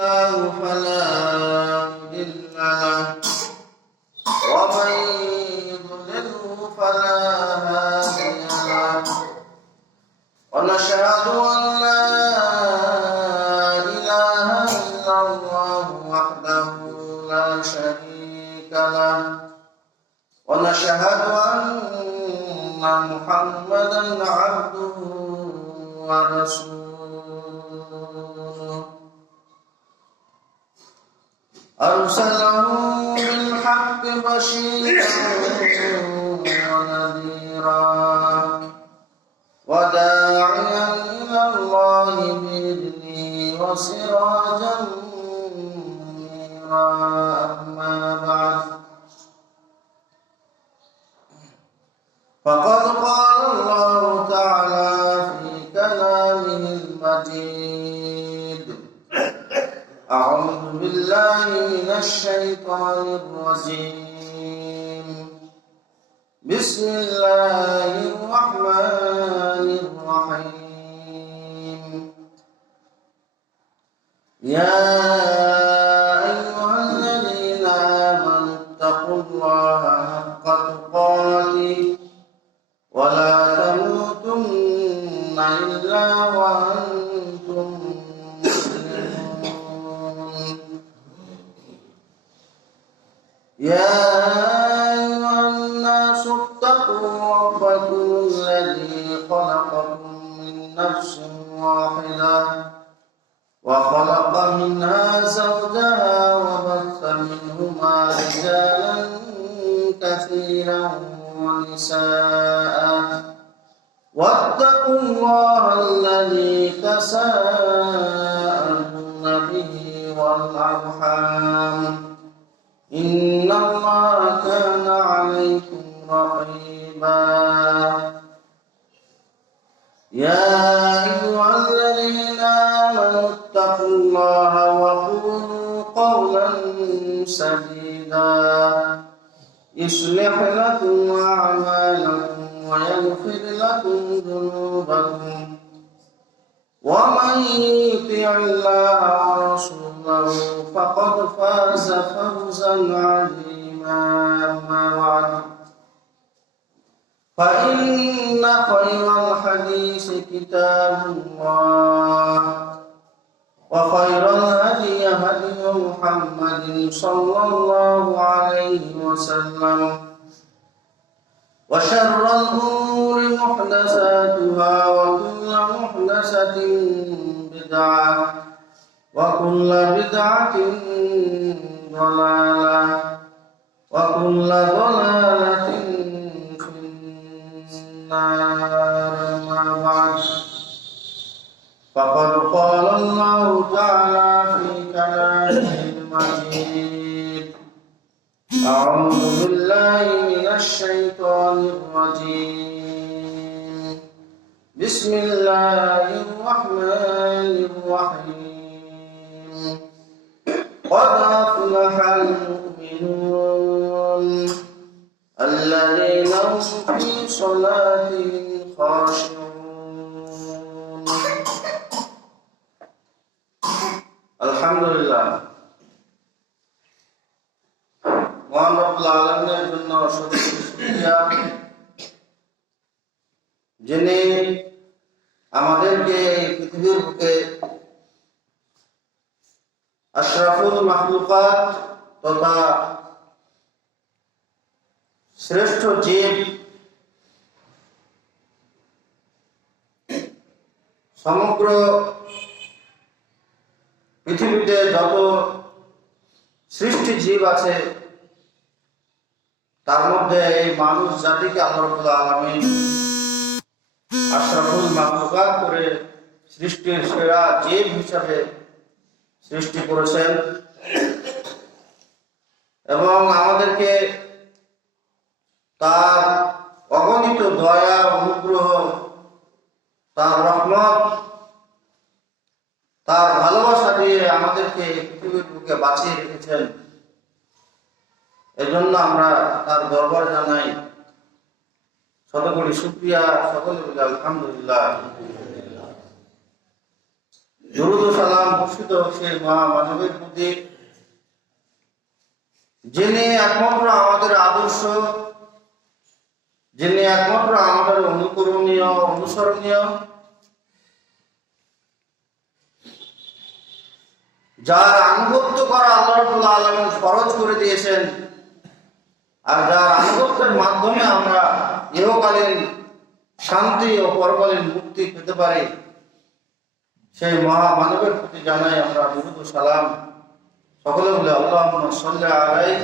فلا مضل له ومن يضلله فلا هادي له ونشهد أن لا إله إلا الله وحده لا شريك له ونشهد أن محمدا عبده ورسوله أرسله بالحق بشيرا ونذيرا وداعيا إلى الله بإذنه وسراجا منيرا أما بعد فقد قال الله تعالى في كلامه المجيد أعوذ بالله من الشيطان الرجيم بسم الله الرحمن الرحيم يا أيها الذين آمنوا اتقوا الله حق تقاته ولا تموتن إلا وأنتم مسلمون يا أيها الناس اتقوا ربكم الذي خلقكم من نفس واحدة وخلق منها زوجها وبث منهما رجالا كثيرا ونساء واتقوا الله الذي تساءلون به والأرحام إن الله كان عليكم رقيبا يا أيها الذين آمنوا اتقوا الله وقولوا قولا سديدا يصلح لكم أعمالكم ويغفر لكم ذنوبكم ومن يطع الله ورسوله فقد فاز فوزا عظيما أما بعد فإن خير الحديث كتاب الله وخير الهدي هدي محمد صلى الله عليه وسلم وشر الأمور محدثاتها وكل محدثة بدعة وكل بدعة ضلالة وكل ضلالة في النار ما بعد فقد قال الله تعالى في كلامه المجيد أعوذ بالله من الشيطان الرجيم بسم الله الرحمن الرحيم قد أفلح المؤمنون الذين هم في صلاتهم خاشعون الحمد لله মহান রব্বুল আলামিনের জন্য শুকরিয়া যিনি আমাদেরকে এই পৃথিবীর বুকে আশরাফুল মাখলুকাত তথা শ্রেষ্ঠ জীব সমগ্র পৃথিবীতে যত সৃষ্টি জীব আছে তার মধ্যে এই মানুষ জাতিকে আল্লাহ রাব্বুল আলামিন আশরাফুল মাখলুকাত করে সৃষ্টির সেরা জীব হিসাবে সৃষ্টি করেছেন এবং আমাদেরকে তার অগণিত দয়া অনুগ্রহ তার রহমত তার ভালোবাসা দিয়ে আমাদেরকে পৃথিবীর বুকে বাঁচিয়ে রেখেছেন। এজন্য আমরা তার দরবার জানাই শতকোটি শুকরিয়া, সকলে বলি আলহামদুলিল্লাহ। দরুদ ও সালাম বর্ষিত সেই মহামানবের প্রতি, যিনি একমাত্র আমাদের আদর্শ, যিনি একমাত্র আমাদের অনুকরণীয়, অনুসরণীয়, যার আনুগত্য করা আল্লাহ রাব্বুল আলামিন ফরজ করে দিয়েছেন, আর যার আনুগত্যের মাধ্যমে আমরা ইহকালীন শান্তি ও পরকালীন মুক্তি পেতে পারি, সেই মহামানবের প্রতি জানাই আমরা দরুদ ও সালাম। সকলে বলে আল্লাহুম্মা সাল্লি আলাইহি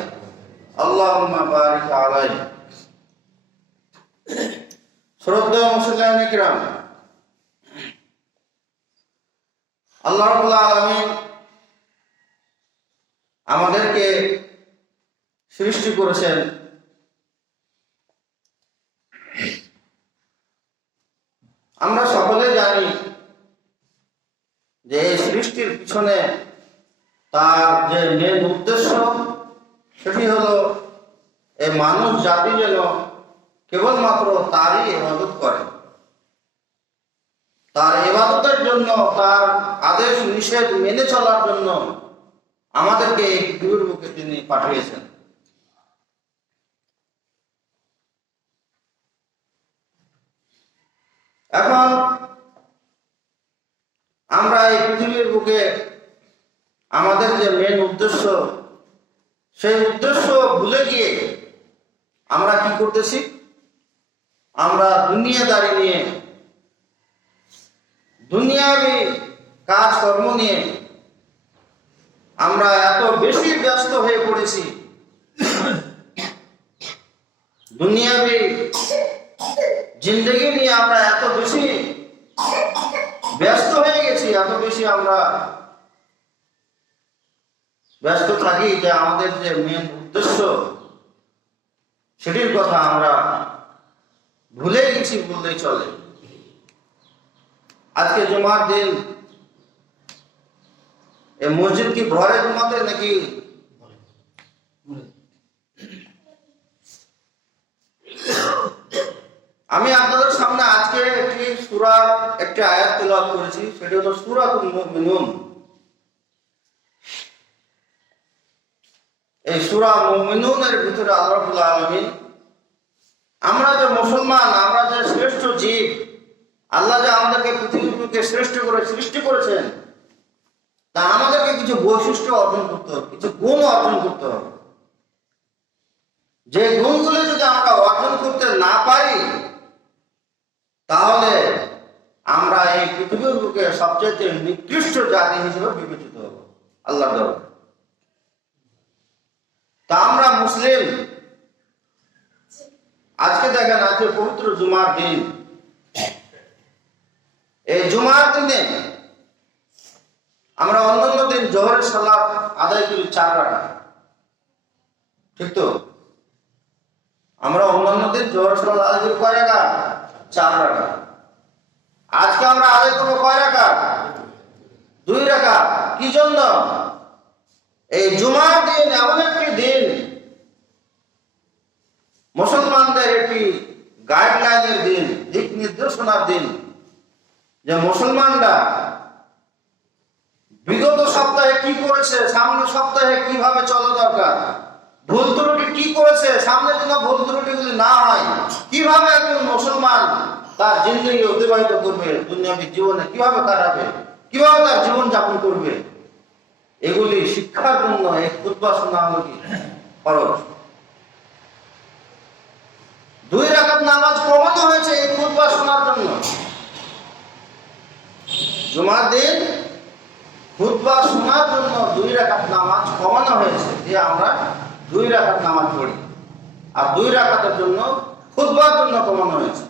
আল্লাহুম্মা বারিক আলাইহি। শ্রদ্ধেয় মুসলিম কিরাম, আল্লাহ রাব্বুল আলামিন আমাদেরকে সৃষ্টি করেছেন। আমরা সকলে জানি যে এই সৃষ্টির পিছনে তার যে মেন উদ্দেশ্য, সেটি হলো এই মানুষ জাতি যেন কেবলমাত্র তারই ইবাদত করে। তার ইবাদতের জন্য, তার আদেশ নিষেধ মেনে চলার জন্য আমাদেরকে এই পৃথিবীর বুকে তিনি পাঠিয়েছেন। এখন আমরা এই পৃথিবীর বুকে আমাদের যে মেন উদ্দেশ্য, সেই উদ্দেশ্য ভুলে গিয়ে আমরা কি করতেছি? আমরা দুনিয়াদারি নিয়ে, দুনিয়াবি কাজ কর্ম নিয়ে আমরা এত বেশি ব্যস্ত হয়ে পড়েছি, দুনিয়াবি জিন্দেগি নিয়ে আমরা এত বেশি ব্যস্ত হয়ে গেছি, এত বেশি আমরা ব্যস্ত থাকি যে আমাদের যে মেন উদ্দেশ্য, সেটির কথা আমরা ভুলে গেছি বললেই চলে। আজকে জুমার দিন, এই মসজিদ কি ঘরে ঘুমাতে নাকি? আমি আপনাদের সামনে আজকে একটি সূরার একটি আয়াত তেলাওয়াত করেছি, সেটি হলো সূরাতুল মুমিনুন। এই সূরা মুমিনুনের ভিতরে আল্লাহ রাব্বুল আলামিন, আমরা যে মুসলমান, আমরা যে শ্রেষ্ঠ জীব, আল্লাহ যে আমাদেরকে পৃথিবীকে শ্রেষ্ঠ করে সৃষ্টি করেছেন, তা আমাদেরকে কিছু বৈশিষ্ট্য অর্জন করতে হবে, কিছু গুণ অর্জন করতে হবে। যে গুণগুলো যদি আমরা অর্জন করতে না পারি, তাহলে আমরা এই পৃথিবীর বুকে সবচেয়ে নিকৃষ্ট জাতি হিসেবে বিবেচিত হব আল্লাহর দরবারে। তা আমরা মুসলিম, আজকে দেখেন, আজকে পবিত্র জুমার দিন। এই জুমার দিনে আমরা অন্যান্য দিন জোহরের সালাত আদায় করি 4 রাকাত, ঠিক তো? আমরা অন্যান্য দিন জোহরের সালাত আদায় করি কয় রাকাত? 4 রাকাত। আজকে আমরা আদায় করবো কয় রাকাত? 2 রাকাত। কি জন্য? এই জুমার দিন এমন একটি দিন, মুসলমানদের একটি গাইডলাইনের দিন, দিক নির্দেশনার দিন, যে মুসলমানরা বিগত সপ্তাহে কি করেছে, সামনের সপ্তাহে কিভাবে চলা দরকার, ভুল ত্রুটি কি করেছে, সামনে যেন ভুল ত্রুটিগুলি না হয়, কিভাবে একজন মুসলমান তার জিন্দগি অতিবাহিত করবে, দুনিয়াবী জীবনে কিভাবে কাটাবে, কিভাবে তার জীবন যাপন করবে, এগুলি শিক্ষার জন্য এই খুতবা শোনা হলো কি ফরজ। 2 রাকাত নামাজ কমানো হয়েছে এই খুতবা শোনার জন্য। জুমার দিন খুতবা শোনার জন্য 2 রাকাত নামাজ কমানো হয়েছে, যে আমরা 2 রাকাত নামাজ পড়ি, আর 2 রাকাতের জন্য খুতবার জন্য কমানো হয়েছে।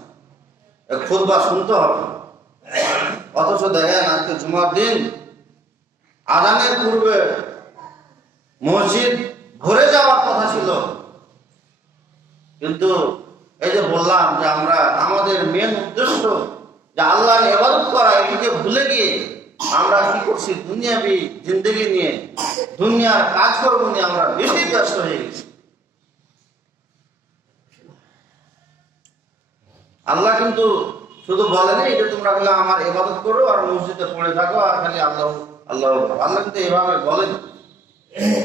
এই খুতবা শুনতে হবে। অথচ দেখেন, আজকে জুমার দিন আজানের পূর্বে মসজিদ ভরে যাওয়ার কথা ছিল, কিন্তু এই যে বললাম যে আমরা আমাদের মেন উদ্দেশ্য যে আল্লাহর ইবাদত করা, এটিকে ভুলে গিয়ে আমরা কি করছি? দুনিয়াবি জিন্দেগি নিয়ে, দুনিয়ার কাজকর্ম নিয়ে আমরা বেশি ব্যস্ত হয়ে গেছি। আল্লাহ কিন্তু শুধু বলেনি এটা তোমরা খালি আমার ইবাদত করো আর মসজিদে পড়ে থাকো আর খালি আল্লাহ আল্লাহ আল্লাহ কিন্তু এভাবে বলেন।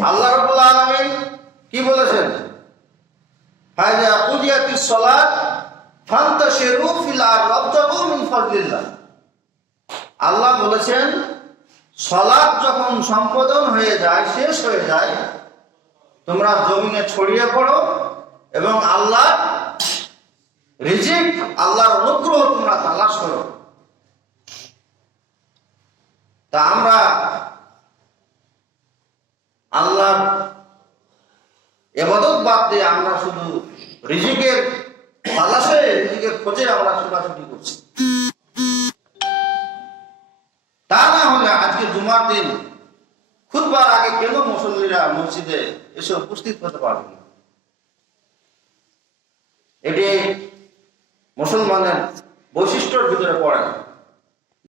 আল্লাহ রাব্বুল আলামিন কি বলেছেন? ফাইজা কুদিয়াতিস সালাত ফান্তাশিরু ফিল আরদি ওয়াবতাগু মিন ফাদলিল্লাহ। আল্লাহ বলেছেন সালাত যখন সম্পাদন হয়ে যায়, শেষ হয়ে যায়, তোমরা জমিনে ছড়িয়ে পড়ো এবং আল্লাহ রিজিক, আল্লাহর অনুগ্রহ তোমরা তালাশ করো। তা আমরা আল্লাহর ইবাদত বাদ দিয়ে আমরা শুধু রিজিকের তালাশে, রিজিকের খোঁজে আমরা ছোটাছুটি করছি। তা না হলে আজকে জুমার দিন খুতবার আগে কেন মুসল্লিরা মসজিদে এসে উপস্থিত হতে পারবে না? এটি মুসলমানের বৈশিষ্ট্যের ভিতরে পড়ে না।